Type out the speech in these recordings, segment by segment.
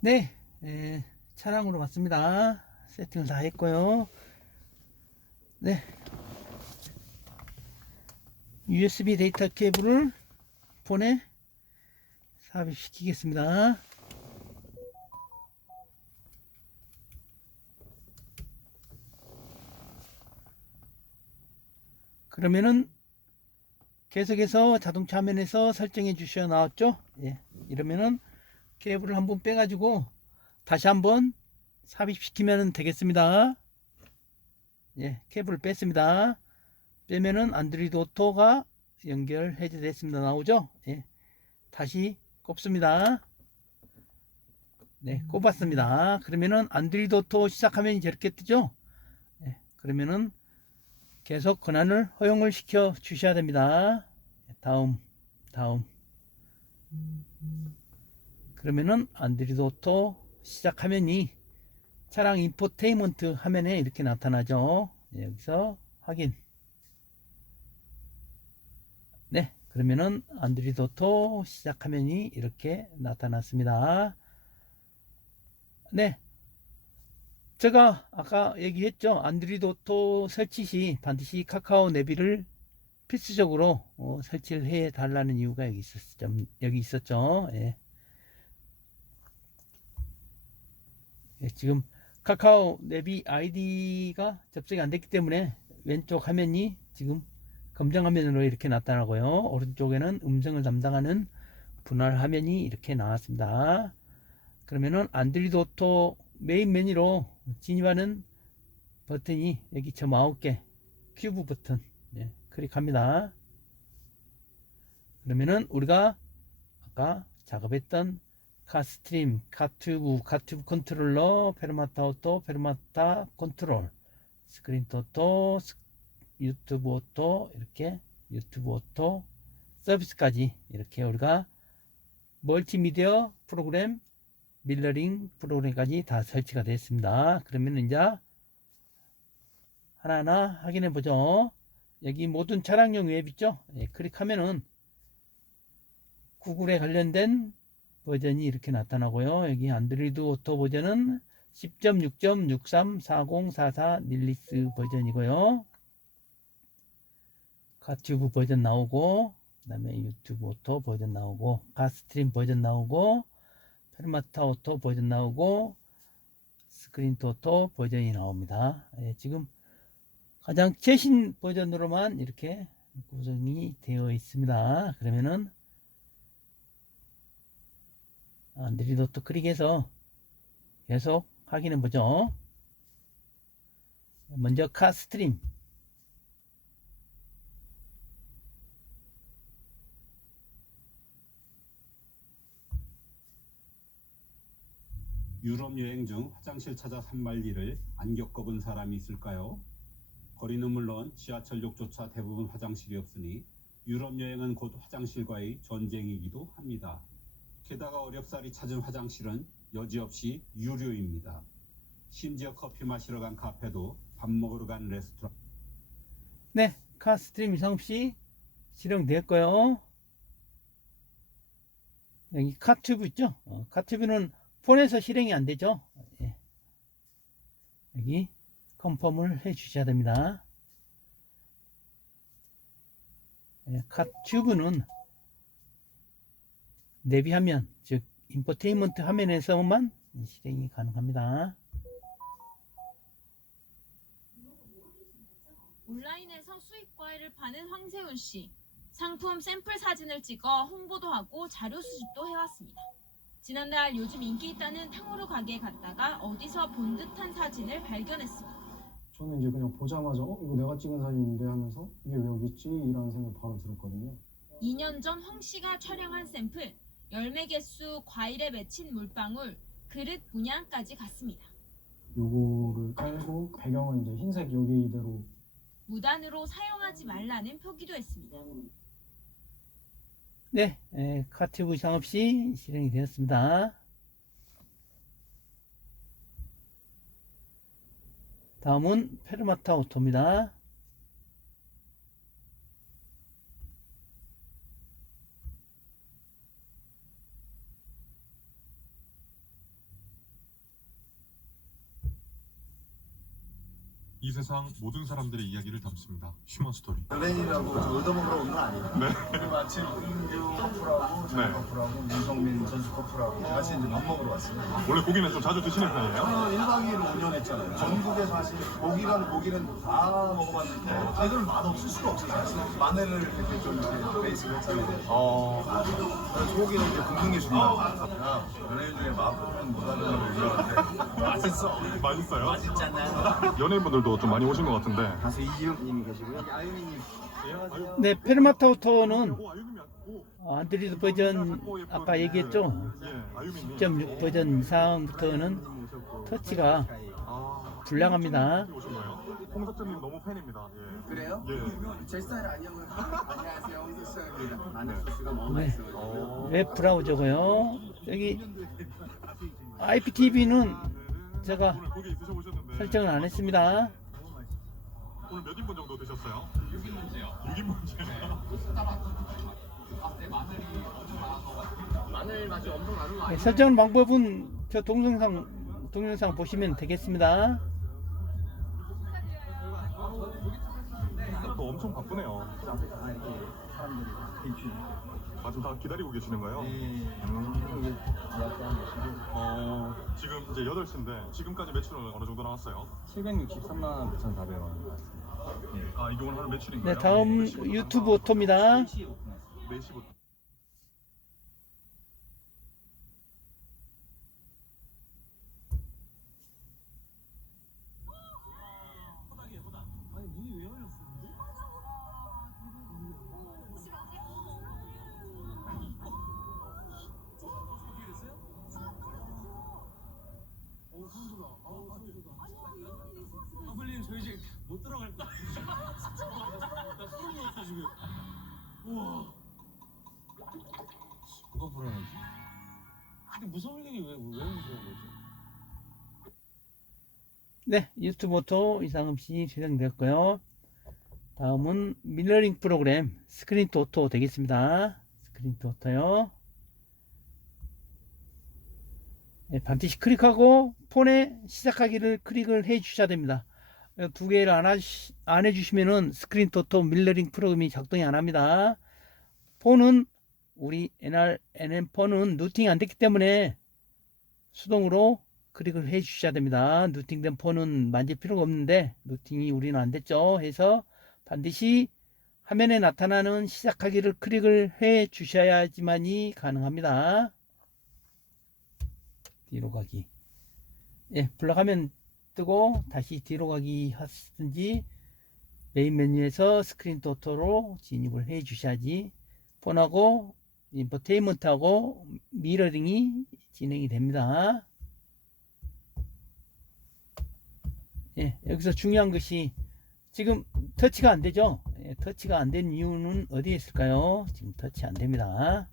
네, 차량으로 왔습니다. 세팅을 다 했고요. 네, USB 데이터 케이블을 폰에 삽입시키겠습니다. 그러면은 계속해서 자동차 화면에서 설정해 주셔 나왔죠? 예, 이러면은 케이블을 한번 빼가지고 다시 한번 삽입시키면 되겠습니다. 예, 케이블을 뺐습니다. 빼면은 안드로이드 오토가 연결 해제됐습니다. 나오죠? 예, 다시 꼽습니다. 네, 꼽았습니다. 그러면은 안드로이드 오토 시작하면 저렇게 뜨죠? 네, 그러면은 계속 권한을 허용을 시켜 주셔야 됩니다. 다음, 다음. 그러면은 안드로이드 오토 시작 화면이 차량 인포테인먼트 화면에 이렇게 나타나죠. 네, 여기서 확인. 네, 그러면은 안드로이드 오토 시작 화면이 이렇게 나타났습니다. 네, 제가 아까 얘기했죠. 안드로이드 오토 설치 시 반드시 카카오 내비를 필수적으로 설치를 해 달라는 이유가 여기 있었죠. 예. 예, 지금 카카오 내비 아이디가 접속이 안 됐기 때문에 왼쪽 화면이 지금 검정 화면으로 이렇게 나타나고요. 오른쪽에는 음성을 담당하는 분할 화면이 이렇게 나왔습니다. 그러면은 안드로이드 오토 메인 메뉴로 진입하는 버튼이 여기 저 마우스 큐브 버튼, 예, 클릭합니다. 그러면은 우리가 아까 작업했던 카스트림, 카튜브 컨트롤러, 페르마타 오토, 페르마타 컨트롤, 스크린 오토, 유튜브 오토, 이렇게 유튜브 오토 서비스까지 이렇게 우리가 멀티미디어 프로그램, 밀러링 프로그램까지 다 설치가 됐습니다. 그러면 이제 하나하나 확인해 보죠. 여기 모든 차량용 웹 있죠? 예, 클릭하면은 구글에 관련된 버전이 이렇게 나타나고요. 여기 안드로이드 오토 버전은 10.6.634044 릴리스 버전이고요. 카튜브 버전 나오고, 그 다음에 유튜브 오토 버전 나오고, 가스트림 버전 나오고, 페르마타 오토 버전 나오고, 스크린 오토 버전이 나옵니다. 예, 지금 가장 최신 버전으로만 이렇게 구성이 되어 있습니다. 그러면은 안드로이드 오토 클릭해서 계속 확인해 보죠. 먼저 카스트림. 유럽 여행 중 화장실 찾아 산말 일을 안 겪어본 사람이 있을까요? 거리는 물론 지하철역조차 대부분 화장실이 없으니 유럽 여행은 곧 화장실과의 전쟁이기도 합니다. 게다가 어렵사리 찾은 화장실은 여지없이 유료입니다. 심지어 커피 마시러 간 카페도 밥 먹으러 간 레스토랑. 네, 카스트림 이상 없이 실행되었고요. 여기 카튜브 있죠? 카튜브는 폰에서 실행이 안 되죠? 예, 여기 컨펌을 해 주셔야 됩니다. 예, 카튜브는 내비 화면, 즉 인포테인먼트 화면에서만 실행이 가능합니다. 온라인에서 수입 과일을 파는 황세훈 씨. 상품 샘플 사진을 찍어 홍보도 하고 자료 수집도 해왔습니다. 지난달 요즘 인기 있다는 탕후루 가게에 갔다가 어디서 본 듯한 사진을 발견했습니다. 저는 이제 그냥 보자마자 이거 내가 찍은 사진인데 하면서 이게 왜 여기 있지? 이라는 생각이 바로 들었거든요. 2년 전 황 씨가 촬영한 샘플, 열매 개수, 과일에 맺힌 물방울, 그릇 문양까지 같습니다. 요거를 깔고 배경은 이제 흰색 여기 이대로. 무단으로 사용하지 말라는 표기도 했습니다. 네, 카튜브 이상 없이 실행이 되었습니다. 다음은 페르마타 오토입니다. 이 세상 모든 사람들의 이야기를 담습니다. 휴먼 스토리. 연예인이라고 저 얻어먹으러 온 건 아니에요. 네. 그리고 마침 임규 커플하고 저 네. 커플하고 문성민 선수 커플하고 같이 이제 밥 먹으러 왔어요. 원래 고기는 좀 자주 드시는 편이에요? 저는 1박 2일 5년 했잖아요. 전국에 사실 고기는 다 먹어봤는데 이건 맛없을 수가 없어요. 사실 마늘을 이렇게 좀 이렇게 베이스로 했잖아요. 소고기는 이제 굽는 게 중요하다. 연예인 중에 맛보면 못하는 걸 얘기하는데 맛있어. 맛있어요? 맛있잖아요. 연예인분들도 좀 많이 오신 것 같은데. 가수 이지훈님이 계시고요. 여기 아유미님. 안녕하세요. 네, 페르마타 오토는 아유미님. 안드로이드 버전 아까 얘기했죠. 예, 아유미님. 10.6 버전 이상부터는 터치가 불량합니다. 오신 거예요? 홍석천님 너무 팬입니다. 예. 그래요? 예. 제 스타일 아니었고요. 안녕하세요. 홍수입니다. 마늘 소스가 너무 네. 맛있어요. 웹 브라우저고요. 여기 IPTV는 제가 오늘 고기 드셔보셨는데 설정을 안 했습니다. 오늘 몇 인분 정도 드셨어요? 6인분째요. 6인분째요. 네, 설정 방법은 저 동영상 보시면 되겠습니다. 또 엄청 바쁘네요. 지금 다 기다리고 계시는 거예요? 지금 이제 8시인데 지금까지 매출은 어느 정도 나왔어요? 763만 9,400원. 아 이게 오늘 하루 매출인가요? 네, 다음 유튜브 오토입니다. 4시부터. 아버님 저희 이제 못 들어갈 거예요. 나 소름 돋았어 지금. 우와. 누가 불안하지? 근데 무서울 일이 왜 무서운 거지? 네, 유튜브 오토 이상 없이 재생되었고요. 다음은 미러링 프로그램 스크린 투 오토 되겠습니다. 스크린 투 오토요. 네, 반드시 클릭하고 폰에 시작하기를 클릭을 해 주셔야 됩니다. 두 개를 안 해주시면은 스크린 투 오토 밀러링 프로그램이 작동이 안 합니다. 폰은 우리 NM4는 누팅 안 됐기 때문에 수동으로 클릭을 해 주셔야 됩니다. 누팅된 폰은 만질 필요가 없는데 누팅이 우리는 안 됐죠. 해서 반드시 화면에 나타나는 시작하기를 클릭을 해 주셔야지만이 가능합니다. 뒤로 가기. 예, 블락하면 뜨고 다시 뒤로 가기 하시든지 메인 메뉴에서 스크린 투 오토로 진입을 해 주셔야지 폰하고 인포테인먼트하고 미러링이 진행이 됩니다. 예, 여기서 중요한 것이 지금 터치가 안 되죠. 예, 터치가 안 된 이유는 어디에 있을까요? 지금 터치 안 됩니다.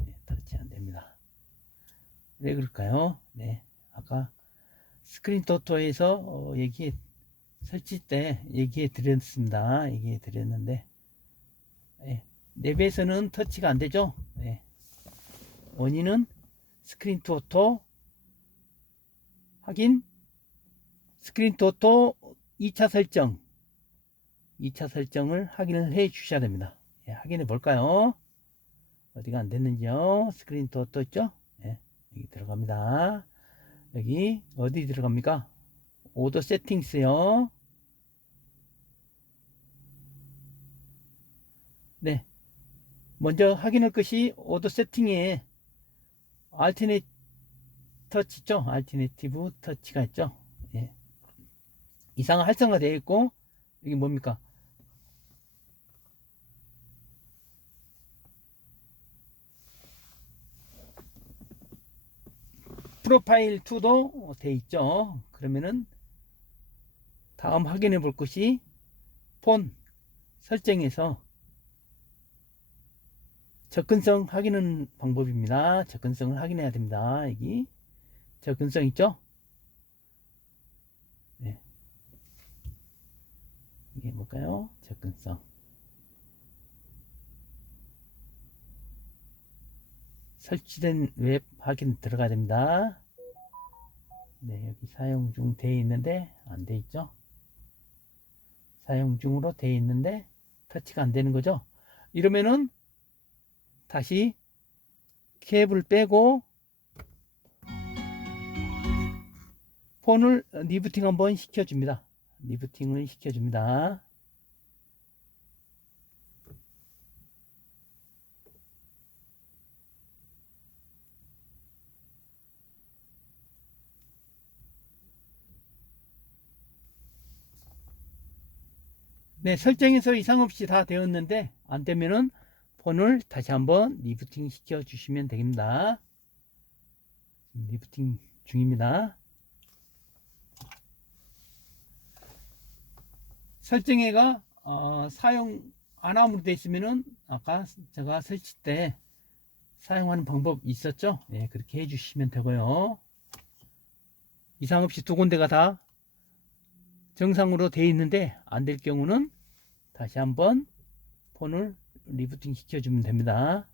예, 터치 안 됩니다. 왜 그럴까요? 네, 아까 스크린 투 오토에서 설치 때 얘기해 드렸습니다. 얘기해 드렸는데 예, 랩에서는 터치가 안 되죠. 네. 원인은 스크린 투 오토 확인, 스크린 투 오토 2차 설정을 확인을 해 주셔야 됩니다. 예, 확인해 볼까요? 어디가 안 됐는지요? 스크린 투 오토 있죠? 예, 여기 들어갑니다. 여기 어디 들어갑니까? 오더 세팅스요. 네. 먼저 확인할 것이 오더 세팅에 알터네이트 터치 있죠? 알터네이티브 터치가 있죠? 예. 이상 활성화 되어 있고 여기 뭡니까? 프로파일 2도 되어 있죠? 그러면은 다음 확인해 볼 것이 폰 설정에서 접근성 확인하는 방법입니다. 접근성을 확인해야 됩니다. 여기 접근성 있죠? 네. 이게 뭘까요? 접근성. 설치된 웹 확인 들어가야 됩니다. 네, 여기 사용 중 되어 있는데 안 돼 있죠? 사용 중으로 되어 있는데 터치가 안 되는 거죠. 이러면은 다시 케이블 빼고 폰을 리부팅 한번 시켜줍니다. 리부팅을 시켜줍니다. 네, 설정에서 이상 없이 다 되었는데 안 되면은 폰을 다시 한번 리부팅 시켜 주시면 됩니다. 리부팅 중입니다. 설정에가 사용 안 함으로 되어 있으면은 아까 제가 설치 때 사용하는 방법 있었죠? 네, 그렇게 해주시면 되고요. 이상 없이 두 군데가 다 정상으로 되어 있는데 안 될 경우는 다시 한번 폰을 리부팅 시켜주면 됩니다.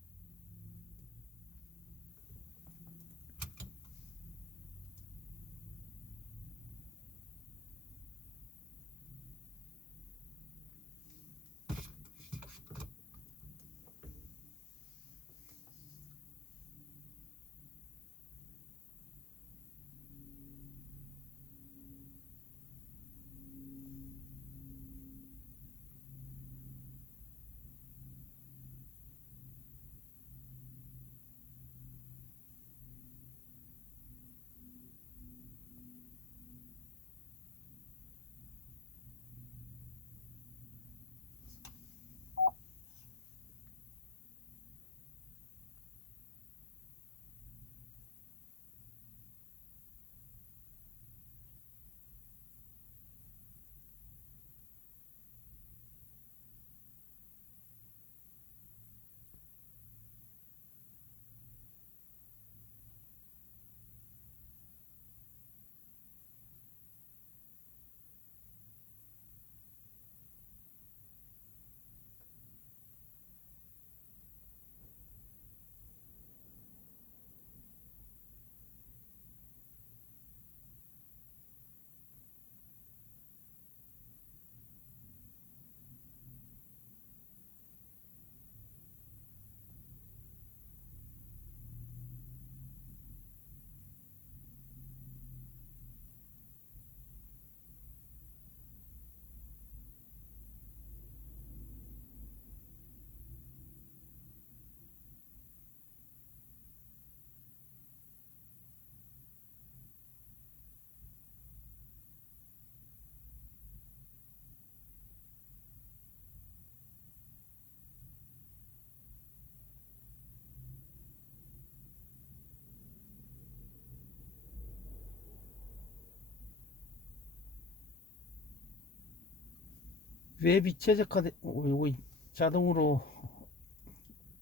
웹이 최적화돼, 요거 자동으로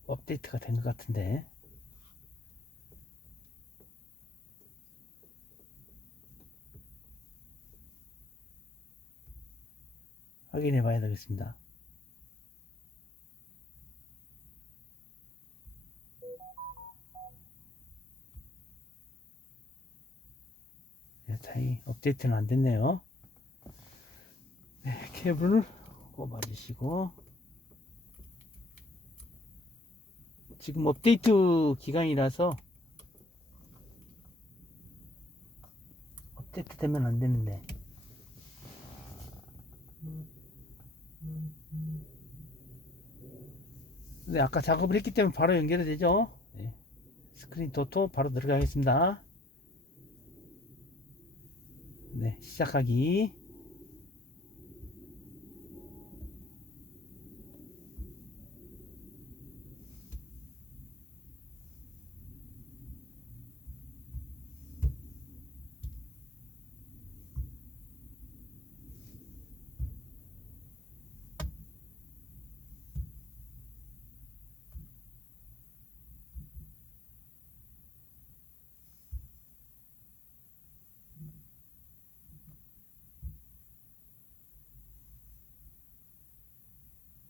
업데이트가 된 것 같은데. 확인해 봐야 되겠습니다. 네, 다행히 업데이트는 안 됐네요. 네, 케이블을 꼽아 주시고, 지금 업데이트 기간이라서 업데이트 되면 안 되는데. 네, 아까 작업을 했기 때문에 바로 연결이 되죠. 네, 스크린 도토 바로 들어가겠습니다. 네, 시작하기.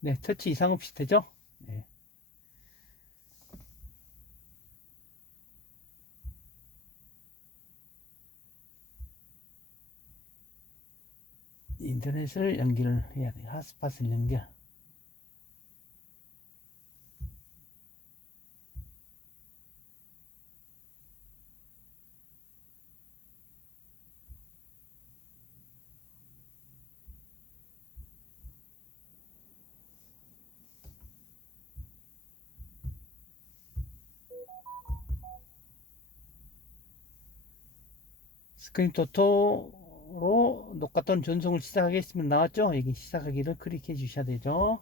네, 터치 이상 없이 되죠? 네. 인터넷을 연결을 해야 돼. 핫스팟을 연결. 스크린 토토로 녹화 또는 전송을 시작하겠습니다. 나왔죠? 여기 시작하기를 클릭해 주셔야 되죠.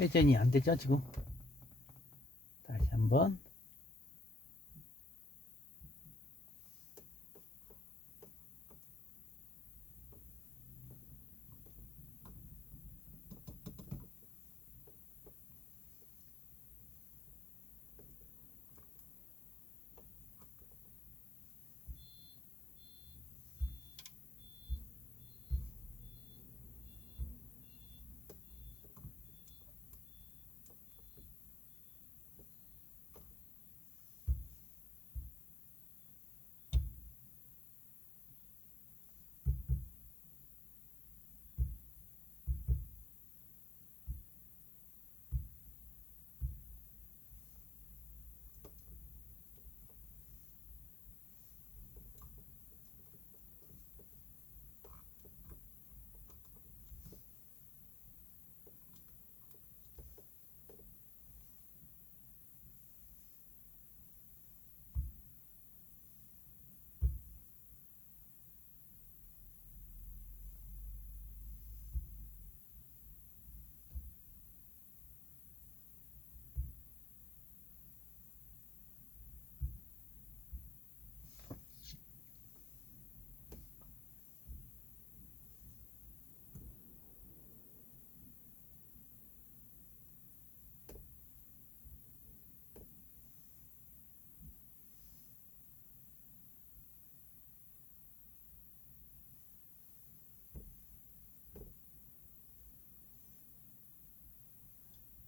회전이 안 되죠, 지금. 다시 한번.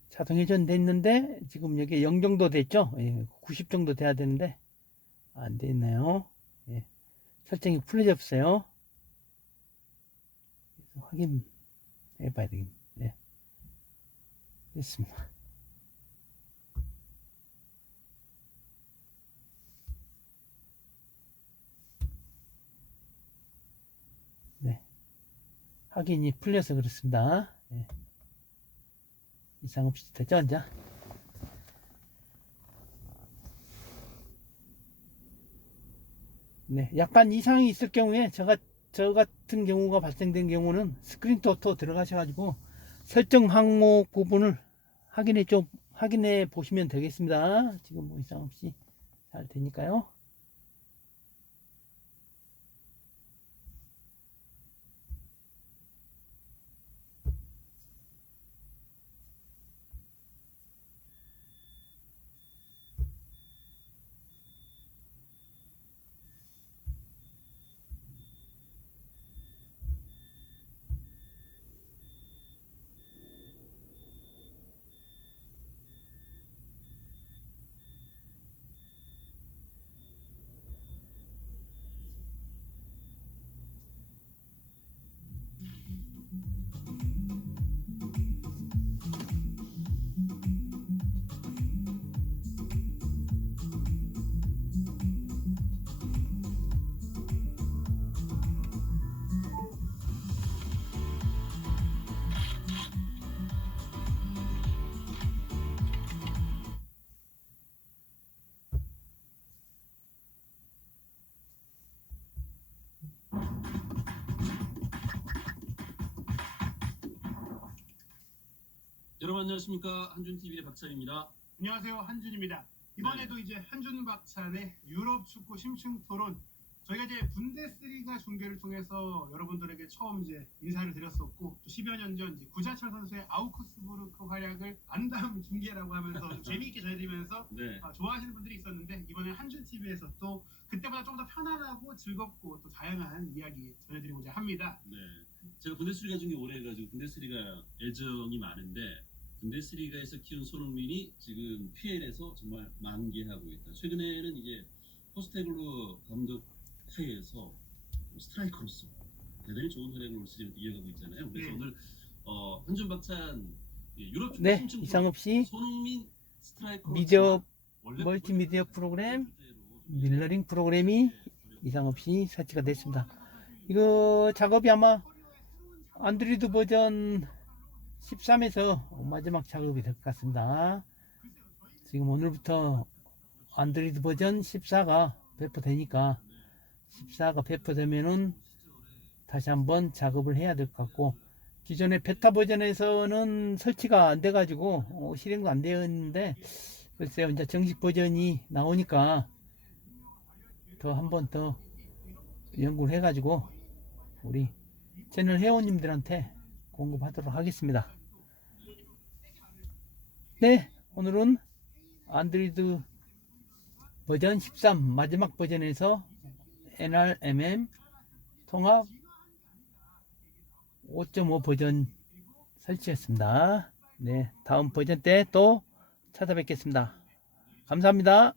자동 회전 됐는데 지금 여기 0 정도 됐죠? 예, 90 정도 돼야 되는데 안 됐네요. 예, 설정이 풀려져 없어요. 확인해 봐야 되겠네. 예, 됐습니다. 네, 확인이 풀려서 그렇습니다. 예. 이상 없이 되죠, 이제? 네, 약간 이상이 있을 경우에 저 같은 경우가 발생된 경우는 스크린 토토 들어가셔가지고 설정 항목 부분을 확인해 보시면 되겠습니다. 지금 뭐 이상 없이 잘 되니까요. 여러분 안녕하십니까? 한준TV의 박찬입니다. 안녕하세요, 한준입니다. 이번에도 이제 한준 박찬의 유럽 축구 심층 토론. 저희가 이제 분데스리가 중계를 통해서 여러분들에게 처음 이제 인사를 드렸었고, 또 10여 년 전 이제 구자철 선수의 아우크스부르크 활약을 안담 중계라고 하면서 좀 재미있게 전해드리면서 네. 좋아하시는 분들이 있었는데, 이번엔 한준 TV에서 또 그때보다 좀 더 편안하고 즐겁고 또 다양한 이야기 전해드리고자 합니다. 네. 제가 분데스리가 중에 오래 해가지고 분데스리가 애정이 많은데 분데스리가에서 키운 손흥민이 지금 PL에서 정말 만개하고 있다. 최근에는 이제 포스테글로 감독 하에서 스트라이커로서 대단히 좋은 활약을 올 시즌 이어가고 있잖아요. 그래서 네. 오늘 한준 박찬 유럽 축구 네, 심층 이상업 씨 손흥민 스트라이커 미디어 멀티미디어 프로그램 밀러링 프로그램이 이상업 씨 설치가 됐습니다. 이거 작업이 아마 안드로이드 버전 13에서 마지막 작업이 될 것 같습니다. 지금 오늘부터 안드로이드 버전 14가 배포되니까 14가 배포되면은 다시 한번 작업을 해야 될 것 같고, 기존의 베타 버전에서는 설치가 안 돼가지고 실행도 안 되어 있는데, 글쎄요, 이제 정식 버전이 나오니까 더 한 번 더 연구를 해가지고 우리 채널 회원님들한테 공급하도록 하겠습니다. 네, 오늘은 안드로이드 버전 13 마지막 버전에서 NRMM 통합 5.5 버전 설치했습니다. 네, 다음 버전 때 또 찾아뵙겠습니다. 감사합니다.